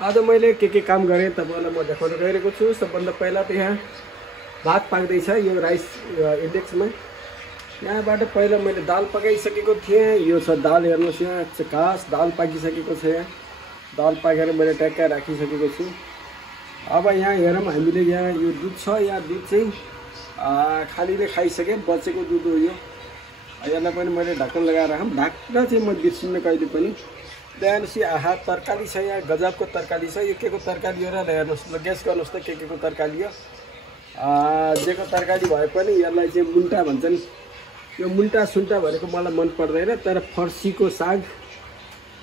आज मैले के काम गरेँ तपाईँलाई म देखाउन गइरहेको छु। सबभन्दा पहिला त यहाँ भात पाक्दैछ यो राइस इन्डेक्समा। यहाँबाट पहिला मैले दाल पकाइसकेको थिएँ। यो छ दाल, हेर्नुहोस् यहाँ चकास दाल पाकिसकेको छ। यहाँ दाल पाकेर मैले ट्याक्कै राखिसकेको छु। अब यहाँ हेरौँ हामीले, यहाँ यो दुध छ। यहाँ दुध चाहिँ खालीले खाइसकेँ, बचेको दुध हो यो। यसलाई पनि मैले ढक्कन लगाएर राखौँ। ढाक्न चाहिँ म बिर्सिन्न कहिले पनि। त्यहाँदेखि आहा तरकारी छ, यहाँ गजबको तरकारी छ। यो के को तरकारी हो र हेर्नुहोस् ल, गेस गर्नुहोस् त के को तरकारी हो। जेको तरकारी भए पनि यसलाई चाहिँ मुन्टा भन्छन्। यो मुन्टा सुन्टा भनेको मलाई मन पर्दैन, तर फर्सीको साग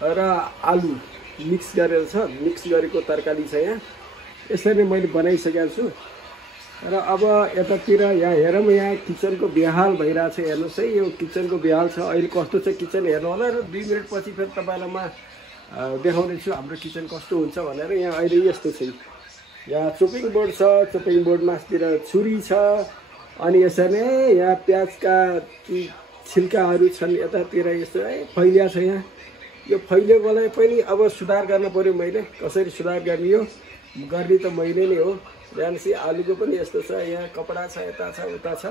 र आलु मिक्स गरेर छ, मिक्स गरेको तरकारी छ। यहाँ यसरी मैले बनाइसकेको छु। र अब यतातिर यहाँ हेरौँ, यहाँ किचनको बेहाल भइरहेछ। हेर्नुहोस् है, यो किचनको बेहाल छ। अहिले कस्तो छ किचन हेर्नु होला र 2 मिनटपछि फेरि तपाईँलाई म देखाउनेछु हाम्रो किचन कस्तो हुन्छ भनेर। यहाँ अहिले यस्तो छ। यहाँ चोपिङ बोर्ड छ, चोपिङ बोर्ड मासतिर छुरी छ। अनि यसरी नै यहाँ प्याजका छिल्काहरू छन्। यतातिर यस्तो है फैलिया छ। यहाँ यो फैलिएकोलाई पनि अब सुधार गर्न पऱ्यो। मैले कसरी सुधार गर्ने, यो गर्ने त मैले नै हो। त्यहाँदेखि आलुको पनि यस्तो छ। यहाँ कपडा छ, यता छ उता छ।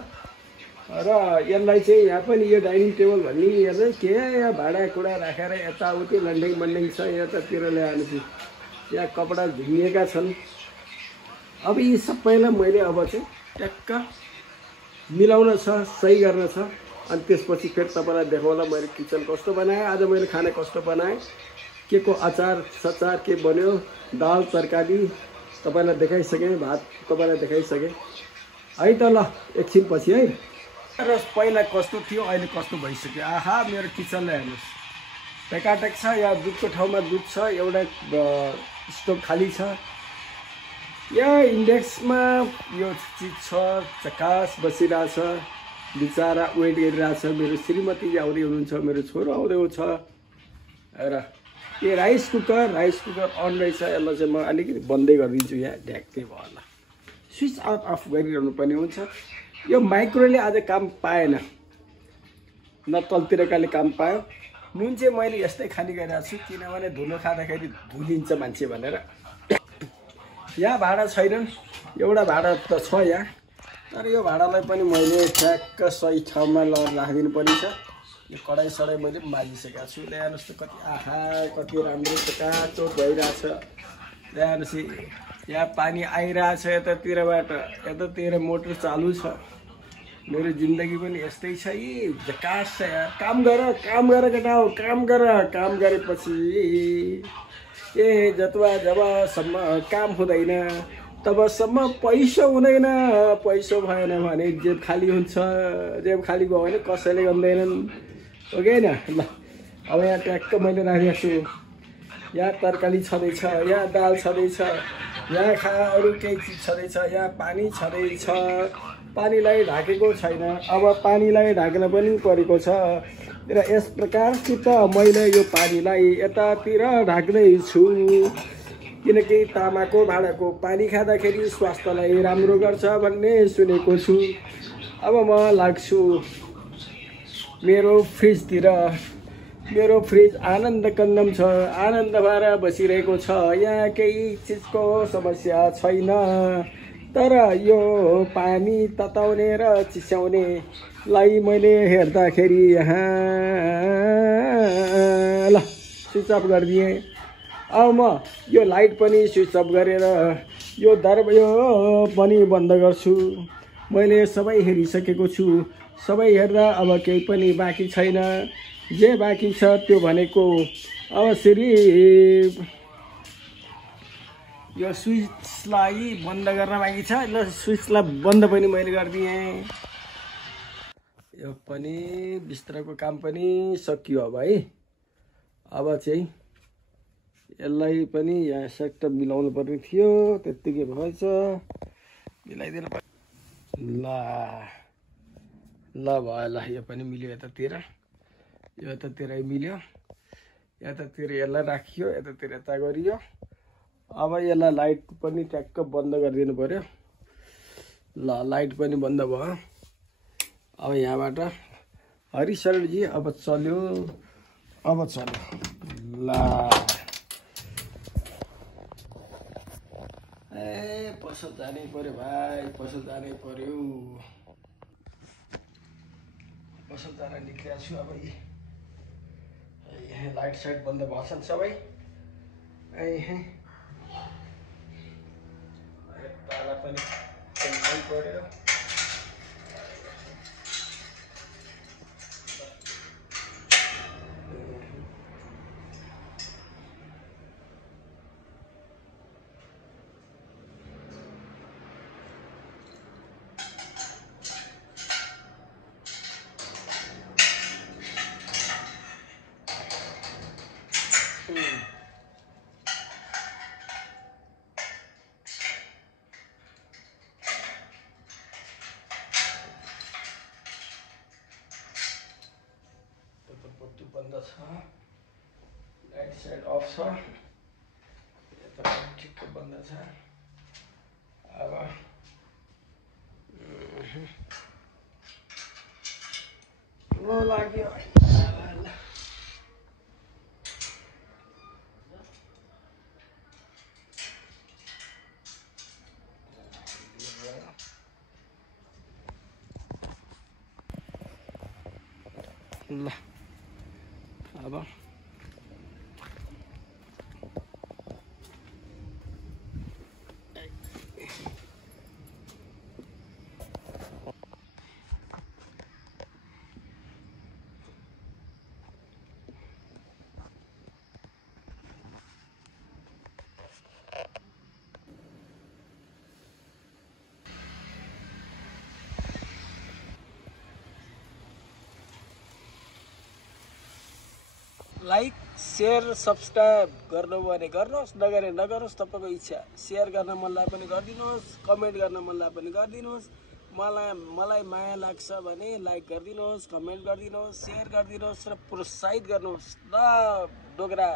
र यसलाई चाहिँ यहाँ पनि यो डाइनिङ टेबल भन्ने हेर्दै के यहाँ भाँडाकुँडा राखेर यताउति लन्डिङ मन्डिङ छ। यतातिर ल्याएपछि यहाँ कपडा झुङ्गिएका छन्। अब यी सबैलाई मैले अब चाहिँ ट्याक्क मिलाउन छ, सही गर्न छ। अनि त्यसपछि फेरि तपाईँलाई देखाउँला मैले किचन कस्तो बनाएँ, आज मैले खाना कस्तो बनाएँ, के को अचार सचार के बन्यो, दाल तरकारी तपाईँलाई देखाइसकेँ, भात तपाईँलाई देखाइसकेँ है त। ल एकछिनपछि है। र पहिला कस्तो थियो अहिले कस्तो भइसक्यो। आहा मेरो किचनलाई हेर्नुहोस्, टेकाटेक छ। यहाँ दुधको ठाउँमा दुध छ, एउटा स्टोभ खाली छ। यहाँ इन्डेक्समा यो चिज छ, चकास बसिरहेछ। बिचरा वेट गरिरहेछ। मेरो श्रीमती आउँदै हुनुहुन्छ, मेरो छोरो आउँदै छ। र यो राइस कुकर अन रहेछ। यसलाई चाहिँ म अलिकति बन्दै गरिदिन्छु। यहाँ ढ्याक्कै भयो होला, स्विच अफ गरिरहनु पर्ने हुन्छ। यो माइक्रोले आज काम पाएन, न तलतिरकाले काम पायो। नुन चाहिँ मैले यस्तै खाने गरिरहेको छु, किनभने धुलो खाँदाखेरि धुलिन्छ मान्छे भनेर। यहाँ भाँडा छैनन्, एउटा भाँडा त छ यहाँ, तर यो भाँडालाई पनि मैले ठ्याक्क सही ठाउँमा राखिदिनु पर्ने छ। यो कडाई सडाई मैले माजिसकेको छु। ल्याउनुहोस् त कति आहा कति राम्रो चकाचोक भइरहेछ। ल्याएपछि यहाँ पानी आइरहेछ यतातिरबाट, यतातिर मोटर चालु छ। मेरो जिन्दगी पनि यस्तै छ। यी झकास छ यार। काम गर केटा हो, काम गरेपछि जबसम्म काम हुँदैन तबसम्म पैसा हुँदैन। पैसा भएन भने जेब खाली हुन्छ। जेब खाली भयो भने कसैले गर्दैनन्, हो कि होइन। ल अब यहाँ ट्याक्क मैले राखेको छु। यहाँ तरकारी छँदैछ, यहाँ दाल छँदैछ, यहाँ अरू केही चिज छँदैछ, यहाँ पानी छँदैछ। पानीलाई ढाकेको छैन, अब पानीलाई ढाक्न पनि परेको छ। र यस प्रकारसित मैले यो पानीलाई यतातिर ढाक्दैछु, किनकि तामाको भाँडाको पानी खाँदाखेरि स्वास्थ्यलाई राम्रो गर्छ भन्ने सुनेको छु। अब म लाग्छु मेरो फ्रिजतिर। मेरो फ्रिज आनन्द कन्दम छ, आनन्द भएर बसिरहेको छ। यहाँ केही चिजको समस्या छैन, तर यो पानी तताउने र चिस्याउनेलाई मैले हेर्दाखेरि यहाँ ल स्विच अफ गरिदिएँ। अब म यो लाइट पनि स्विच अफ गरेर यो पनि बन्द गर्छु। मैले सबै हेरिसकेको छु। सबै हेर्दा अब केही पनि बाँकी छैन। जे बाँकी छ त्यो भनेको अब सिर्फ यो स्विचलाई बन्द गर्न बाँकी छ। ल स्विचलाई बन्द पनि मैले गरिदिएँ। यो पनि बिस्तारको काम पनि सकियो। अब है, अब चाहिँ यसलाई पनि यहाँ सेक्टर मिलाउनु पर्ने थियो, त्यत्तिकै भएछ, मिलाइदिनु पर्यो। ल भयो। ल यो पनि मिल्यो। यतातिर यो यतातिरै मिल्यो, यतातिर यसलाई राखियो, यतातिर यता गरियो। अब यसलाई लाइट पनि ट्याक्क बन्द गरिदिनु पर्यो। ल लाइट पनि बन्द भयो। अब यहाँबाट हरिशरणजी अब चल्यो, अब चल्यो। ल पसल जानै पर्यो भाइ, पसल जानै पर्यो। पसल जान निक्लेको छु अब। यहाँ लाइट साइट बन्द भएको छन् सबै। ताला पनि खोल्नै पर्यो। पट्टी बन्द छ, लाइट साइड अफ छ, यता पनि ठिक्क बन्द छ। अब लाग्यो। ल अब लाइक शेयर सब्सक्राइब गर्नु भने गर्नुहोस्, नगरे नगर्नुहोस्, तपाईँको इच्छा। शेयर गर्न मनलाई पनि गरिदिनुहोस्, कमेन्ट गर्न मनलाई पनि गरिदिनुहोस्। मलाई माया लाग्छ भने लाइक गरिदिनुहोस्, कमेन्ट गरिदिनुहोस्, शेयर गरिदिनुहोस् र प्रोत्साहित गर्नुहोस्। ल डोगरा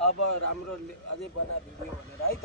अब राम्रो अझै बना भिडियो भनेर है।